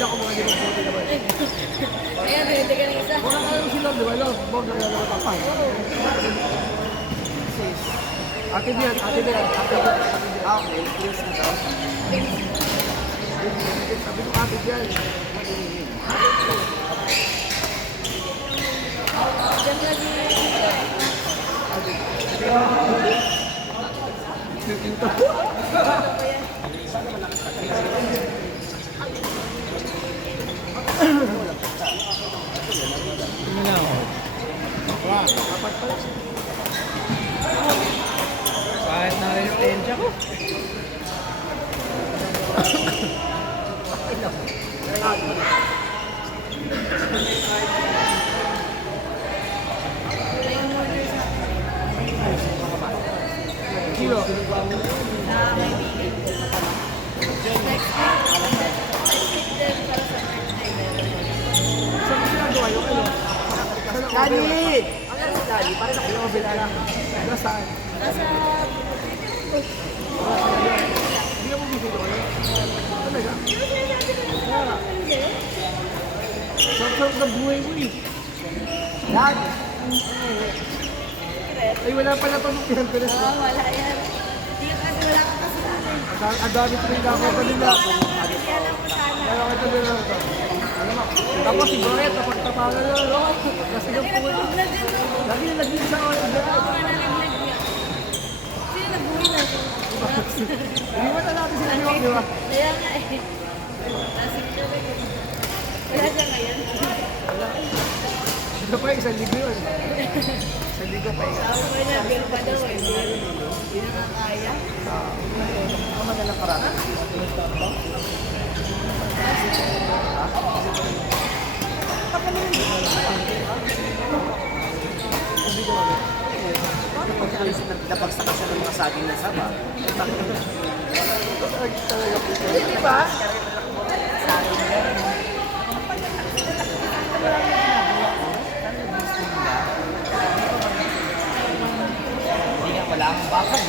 Hindi ako mga ginagbuti naman. Ayan, hindi ka ng isa. Wala kayo sila, di ba? Huwag na lang tapay. Akin yan, akin yan. Okay, please na daw. Sabi ko akin yan. Diyan lagi. Kahit na resistensya ko. Kilo. Ah, may bigay. Next week din para sa birthday. Saan ginagawa yung ano? Dali! Ano si Dali? Parang nakilobel na lang. Nasaan? Nasa... Hindi mo bibili ko yun. Talaga? Sarap ng buhay mo eh. Yan! Ay, wala pala pamukyan ko na. Oo, wala yan. Hindi kasi wala ka kasi natin. Ang dami ko rin ako pa nila. Yan ang masana. Kaya ako ito nila ito. Tapos si Boret, napagtapangan na no? Kasi ng puwan. Nag-vlog din no? Lagi na naging sa ako. Oo, nga nalaglag yan. Sino nagbuhay na ito? Hindi mo na natin sila niwag, di ba? Kaya nga eh. Nasip siya na yun. Kaya siya ngayon. Ito pa, 1,000 yun. 1,000 pa yun. Sabi ko niya, beer pa daw eh. Hindi na nakakaya. Ang madalang karami. Kasi alis na napagsaka siya ng mga saging ng saba. Di ba? Hindi nga wala akong bakal.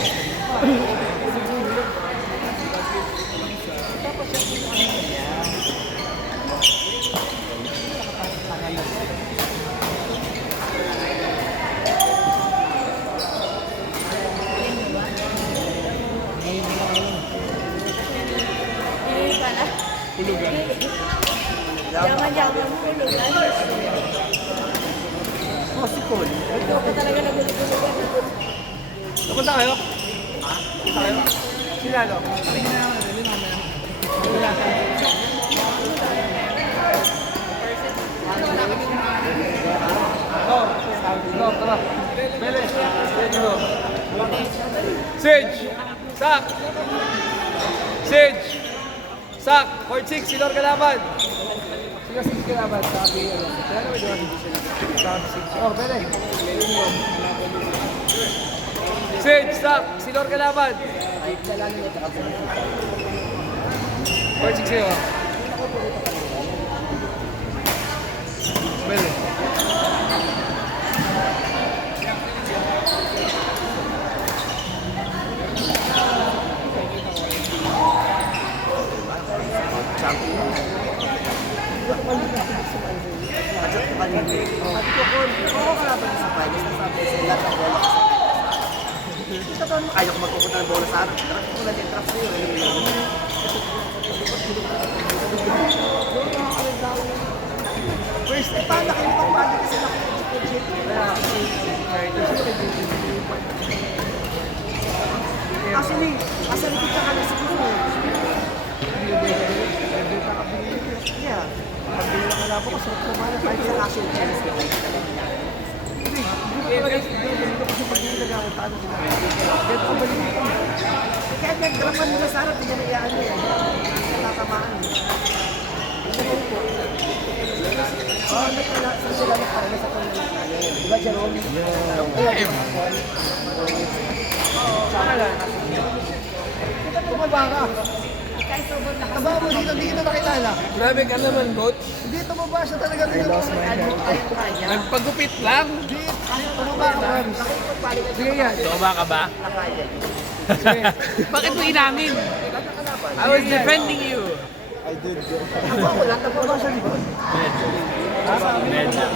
Hindi pala. Yaman-yaman mo, tulugan. Possible. Ito ka talaga nagulog-gulugan. Napunta kayo? Punta kayo? Sila, no? No, tara. Bele, Sage, Sak. Sage, Sak, Court 6, Silor kalaban. Sila 6 kalaban, sabi ano. Kaya naman diba hindi sila. Sabi 6. Oh, Bele. Sage, Sak, Silor kalaban. Court 6 kayo. Bele. Adjust ko kanina. Sabi ko, kung kalaban sa finals, nasabi ko sila ng bola kasi ito ba, ayaw ko magpupunta ng bola sa harap. Trap ko lang yung trap sa'yo. First, paano kayo pagpali kasi nakikipag-chip? Actually, asalikit ka ka na siguro. Yeah. Pagdili na kalaban ko, sarap naman. Kahit sa action chance ka ba? Ganito kasi pag hindi nag-auntaan sila. Ganito ang balik ko. Kaya nag-grapan nila sa harap, hindi niyaan niya. Nakakamaan. Ano pala, saan sila nagpala sa kanila? Di ba, Jerome? Saka lang. Tumaba ka. Taba mo dito, hindi kita nakilala. Grabe ka naman, coach. Hindi, tumaba siya talaga dito. Nagpagupit lang. Hindi, tumaba ka, Rams. Sige yan. Tumaba ka ba? Bakit mo inamin? I was defending you. Ay, dude. Wala ka pa ba sa likod? Medyo.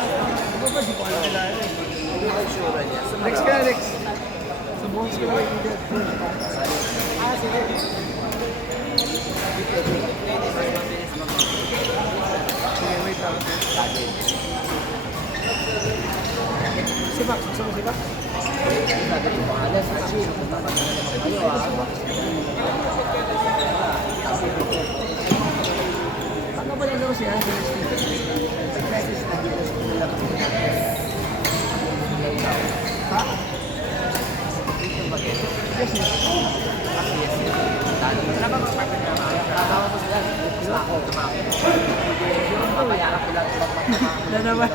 Hindi ko sure niya. Next ka, next. Subukan ko lang yung dead. Sige, Wait lang. Si Max, gusto mo si Max? ano ba nagawa siya? Ha? Yes, yes. Tatawa ko sila. Gusto ako. Papayaran ko lang sila. Na naman.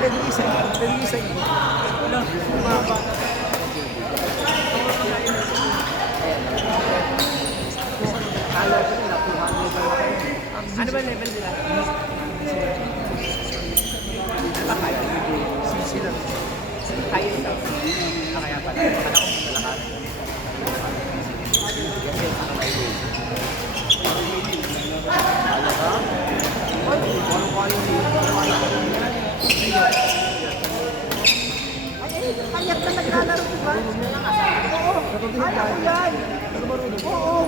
Pwede isa. Pwede isa. Wala. Mapa. Kala ko nila, 200 ba lang. Ano ba level nila? Sisi lang. Kaya ito. Kaya pala. Kala ko malakas. Kasi ano may way. Kala ka? Ay, kaya kaya ka naglalaro, diba? Oo. Kaya ko yan. Oo.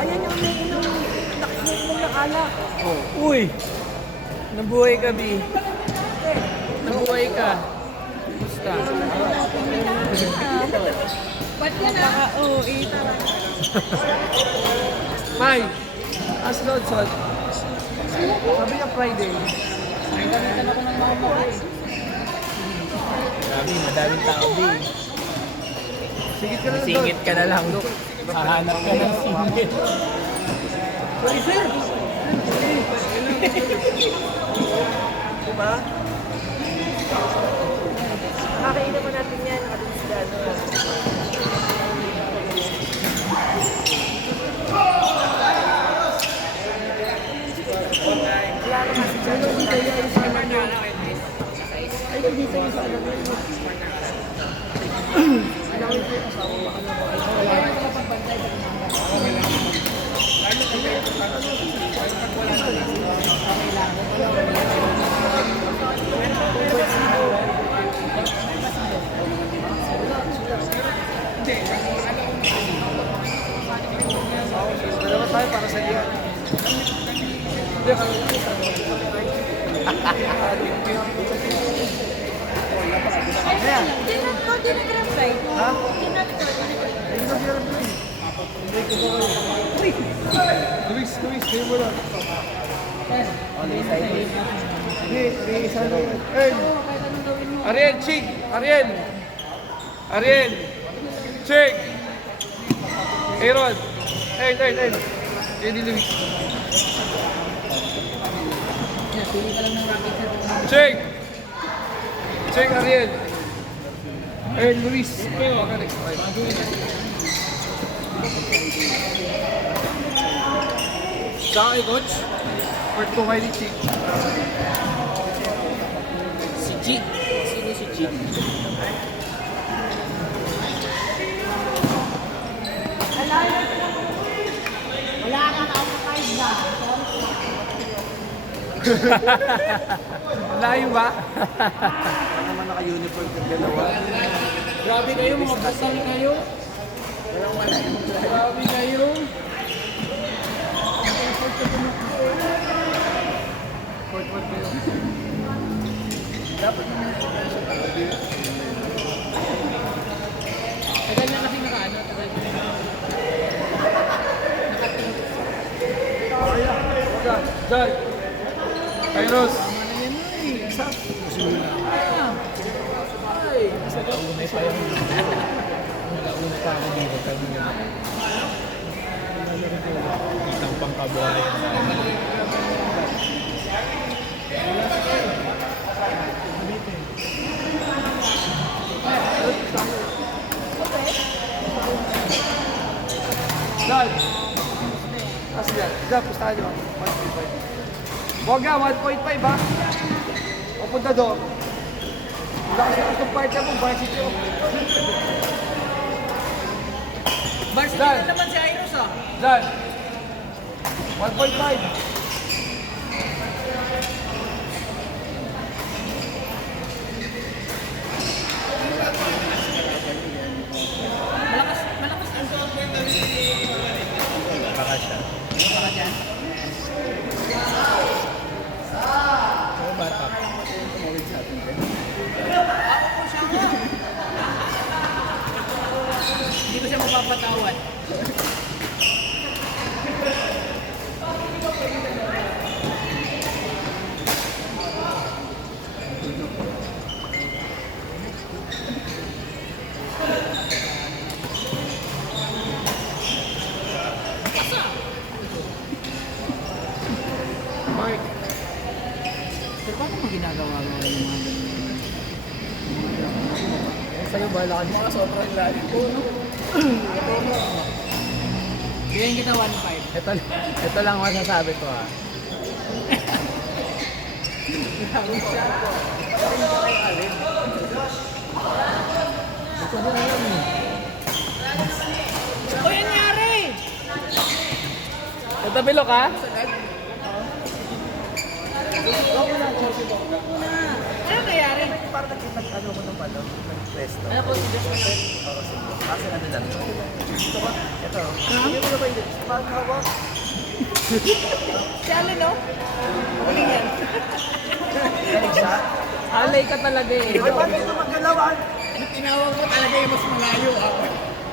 Ayan yung nakala. Uy! Nabuhay ka, B. Nabuhay ka. Basta. Ba't yan ah? Oo, tara. May. Sunod. Sabi niya Friday. Grabe, madaming tao, B. Sigit ka na lang doon. Singit ka na lang. Hahanap ka ng singit. Diba? Kakainin mo natin yan. At least Dalawa tayo para sa liyan. Hindi, kami. Ayan. Di nag-grab tayo. Ha? Di nag-grab. Hindi ko hirap na eh. Uy! Luis, kayo mo lang. Hindi, isa na yun. Ariel, Chig! Ariel! Chig! Aaron! Ayun. Eddie Luis. Chig! Ariel! Ayun, Luis. Baka next time. Saan kay Coach? Part 2 kay ni Chig. Si G. Sino si G? Wala ka nakapatay na. Layo ba? Ano naman naka-uniform yung dalawa? Grabe kayo, mga basal kayo. Grabe kayo. Tagal na kasi nakaano, tagal na. Diyan. Kairos. Nalauna pa ako dito kanina. Kitang pangkabuhayan sa amin. Diyan. Kasi diyan, pustahan nyo. 1.5. Huwag nga, 1.5 ha. O punta doon. Wala kasi itong part na mo, varsity ko. Varsity Dan. na naman si Iros ah. Diyan. 1.5. Malakas ang Baka siya. Oo, bata. Hindi ko siya mapapatawad. Mark. Pero paano mo ginagawa mo yung mga ganun? Sa'yo, bahala ka. Mga sobrang lalim. Bigyan kita 1.5. Ito lang masasabi ko ha. Ito na lang eh. Ano nangyari? Ito, bilo ka? Ano nangyari? Parang nag-ano ko ng palo, nag-presto. Ano po si Joshua? Oo, sige. Kasi ano lang. Ito ba? Ito. Hindi mo na ba yun? Parang hawak. Si Alin, no? Huling yan. Galing siya. Alay ka talaga eh. Ay, paano ito magkalawan? Tinawag ko talaga yung mas malayo ako.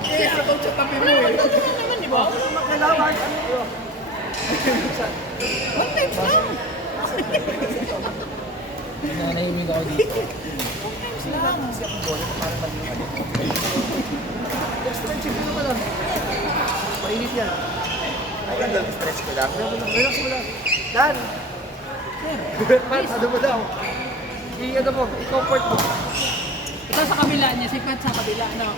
Eh, sa coach sa tabi mo eh. Ano naman, di ba? Magkalawan. Ano yun? 1 times lang. Nanahimig ako dito. Parang mag-ano. Stretch ko pa lang. Mainit yan. Ay, ganda. Stretch ko lang. Relax mo lang. Dan! Pat, ano mo daw? I-ano mo, i-comfort mo. Ito sa kabila niya, si Pat sa kabila, no?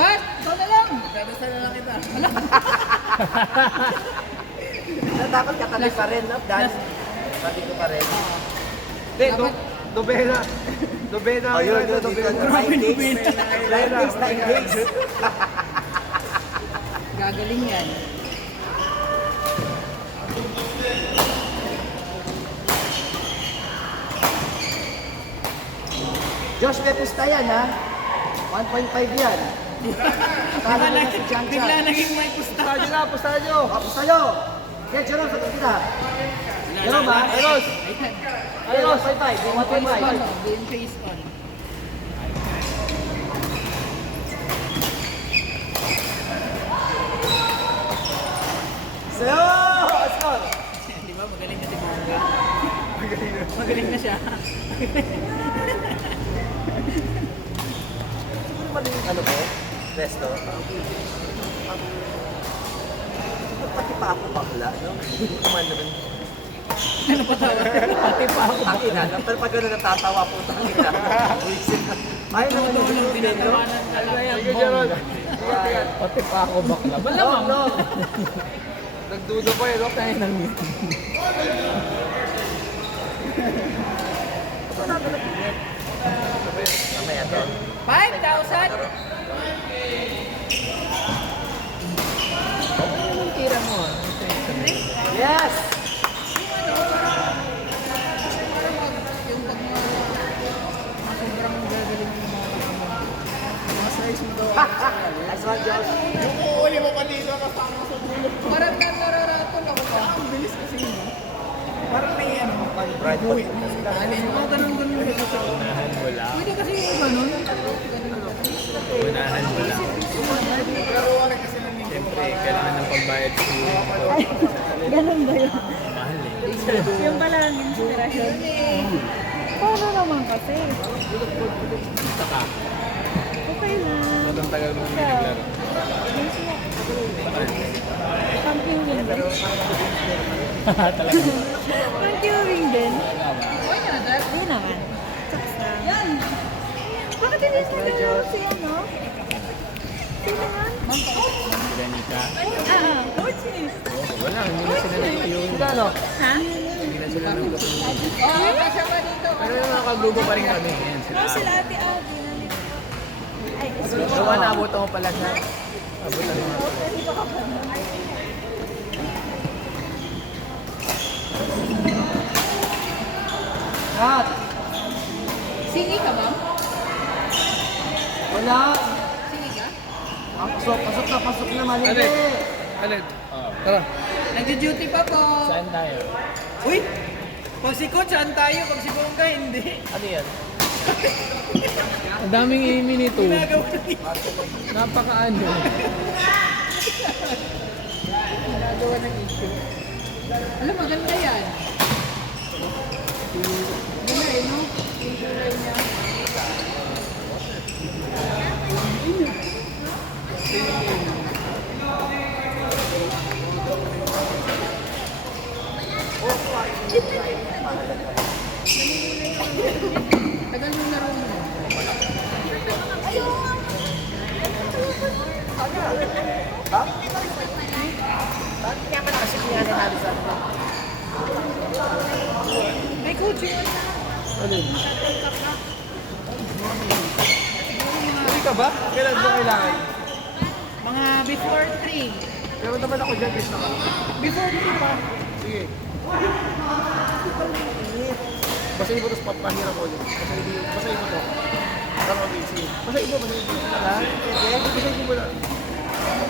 Pat, ikaw na lang. Dadasal na lang kita. Dapat katabi pa rin, no? Dan? Katabi ko pa rin. Hindi, Dobena. Dobena. Oh, yun, ano, yun, dito. Dobena. 9 days. 9 days. Gagaling yan. Josh, may pusta yan, ha? 1.5 yan. Akala mo na si Chan Bigla Chan. naging may pusta. Pustahan nyo na, pustahan nyo. Pusta nyo! Okay, Jerome, sagot kita. Jerome, ha? Eros. Eros, 1.5. Game face on. Sa'yo! Ascor! Di ba? Magaling na si Bongga. Magaling na siya. Siguro mali yung ano ko? Resto? Pati pa ako bakla, no? Hindi ko man naman. Ano pa tawa? Pati pa ako. Tangina, pero pag gano'n natatawa po, tangina. Wisin na. Ayaw naman yung Tulong, gano'n, no? tinatawanan ka lang. Sige, Gerald. Pati pa ako bakla. No, no. Nagdudo pa eh, no? Tayo nang Mamaya to. 5,000? Anong tira mo ah? Yes! Yung pag sobrang gagaling yung mga size mo daw. Nice one, Josh. Uli mo pa dito kasama sa dulo. Parang nararatol ako pa. Ang bilis kasi mo. Parang may ano. Right foot. Alin mo, ganun-ganun. Unahan mo lang. Pwede kasi yung ganun. Unahan mo lang. Siyempre, kailangan ng pambayad sa Ganun ba yun? mahal eh. Yung pala ang inspirasyon. Paano naman kasi? Basta ka. Okay lang. Matang tagal mo hindi naglaro. Camping wing din. Talaga. Camping wing din. Okay na, Dad. Hindi naman. Chaks lang. Yan! Bakit hindi sa nalaro si ano? Sino yan? Veronica. Ah, coaches. Wala, hindi na sila nag-yun. Sila, no? Ha? Hindi na sila nag-yun. Oo, kasya pa dito. Pero yung mga kagrupo pa rin kami. Yan, sila. Oh, sila ate Abby. Ay, So, naabot ako pala sa Abutan mo nga. Cut! Singi ka ba? Wala! Singi ka? Pasok na mali. Alin? Alin? Tara. Nag-duty pa po. Saan tayo? Uy! Pag si Coach, saan tayo? Pag si Bongga, hindi. Ano yan? Ang daming imi nito. Ginagawa ng Napakaano. Ginagawa ng issue. Alam, maganda yan. Ganda eh, no? Yung kulay niya. Tagal mo laro mo. Kaya pala kasi kaya natin sa May coaching mo. Alin? Hindi ka ba? Kailan mo kailangan? Mga before 3. Pero naman ako dyan, gusto ka. Before 3 pa. Sige. Basahin mo, tapos papahiram ko ulit. Basahin mo to. Parang okay, sige. Basahin mo. Ha? Sige, basahin mo na.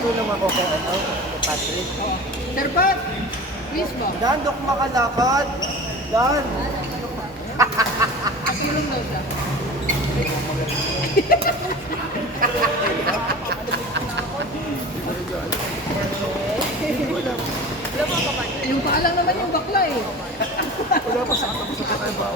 tulong ako kay Patrick. Sir Pat, please ba? Dan, dok makalakad. Dan. Patulong daw siya. Yung paalang naman yung bakla eh. Wala pa sa katapos na tayo ba?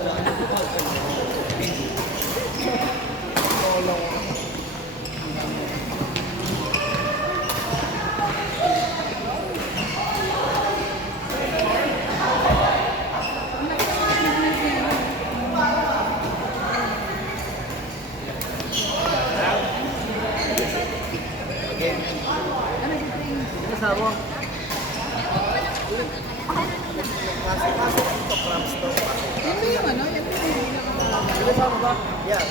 Kasama. Yan ba yung ano? Yan ba yung Kasama ba? Yeah.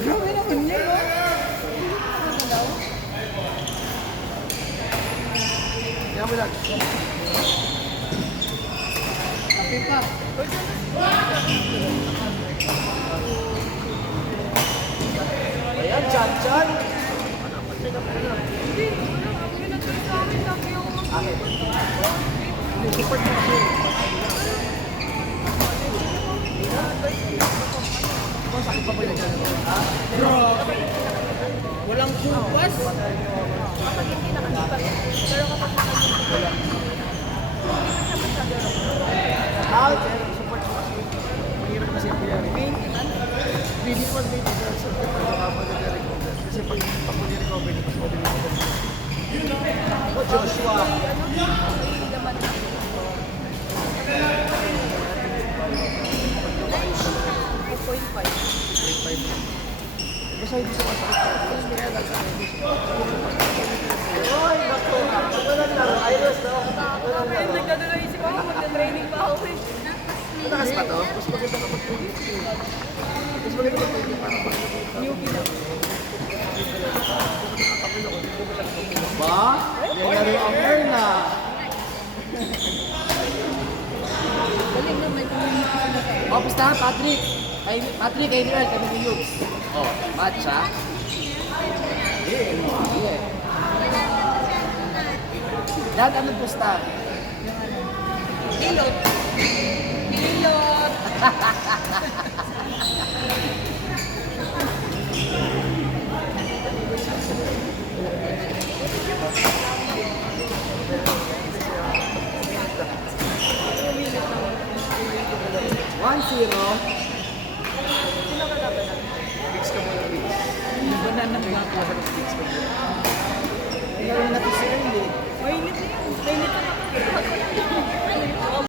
grabe naman yun, no? Kaya mo lang. Kape pa. Ayan, chan-chan. Grabe. Walang kupas. Ah, support mo kasi. Mahirap kasi ang nangyari. Hindi naman may deserve sa pagkakapag na recover. Kasi pag recover, hindi mas mabilis na ganun. O Joshua. Basta hindi sa masakit. Kaya lang sa akin. Oy, bato. Wala na. Iris, no? Nagdadalaisip ako, magta-training pa ako eh. Matakas pa to? Mas maganda ka mag-training. Mas maganda mag-training para pag newbie lang. Ba? Yan na rin ang Erna. Galing naman yung O, basta, Patrick. Patrick, kay Noel, kami ni Yugs. O, matcha. Sige. Dan, anong pusta? Hilot. Hilot. One, zero. Mix ka muna. Banana nga po. Tingnan natin si Ernie. Mainit na yun. Mainit na ako.